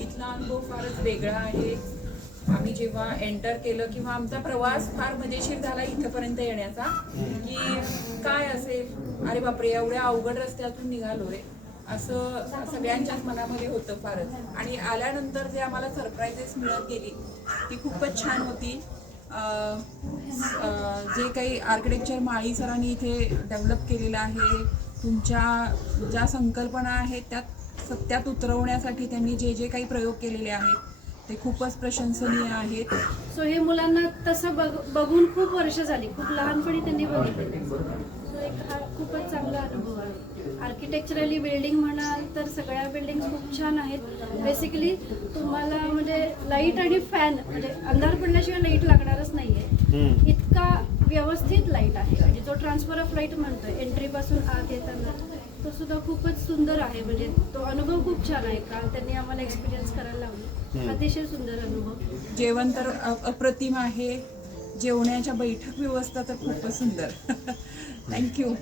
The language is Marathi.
इथला अनुभव फारच वेगळा आहे. आम्ही जेव्हा एंटर केलं किंवा आमचा प्रवास फार मजेशीर झाला इथपर्यंत येण्याचा की काय असेल? अरे बापरे एवढ्या अवघड रस्त्यातून निघालोय. असं सगळ्यांच्याच मनामध्ये होतं फारच. आणि आल्यानंतर जे आम्हाला सरप्राईजेस मिळत गेली ती खूपच छान होती. जे काही आर्किटेक्चर माळी सरांनी इथे डेव्हलप केलेलं आहे तुमच्या ज्या संकल्पना आहेत त्यात सत्यात उतरवण्यासाठी त्यांनी जे जे काही प्रयोग केलेले आहेत ते खूपच प्रशंसनीय आहेत. सो हे मुलांना तसं बघ बघून खूप वर्ष झाली. खूप लहानपणी त्यांनी बघितलेलं सो एक हा खूपच चांगला अनुभव आहे. आर्किटेक्चरली बिल्डिंग म्हणाल तर सगळ्या बिल्डिंग खूप छान आहेत. बेसिकली तुम्हाला म्हणजे लाइट आणि फॅन म्हणजे अंधार पडल्याशिवाय लाइट लागणारच नाही आहे इतका व्यवस्थित लाइट आहे. म्हणजे जो ट्रान्सफर ऑफ लाइट म्हणतोय एंट्रीपासून आत येताना तो सुद्धा खूपच सुंदर आहे. म्हणजे तो अनुभव खूप छान आहे. काल त्यांनी आम्हाला एक्सपिरियन्स करायला लावली. अतिशय सुंदर अनुभव. जेवण तर अप्रतिम आहे. जेवण्याच्या बैठक व्यवस्था तर खूपच सुंदर. थँक्यू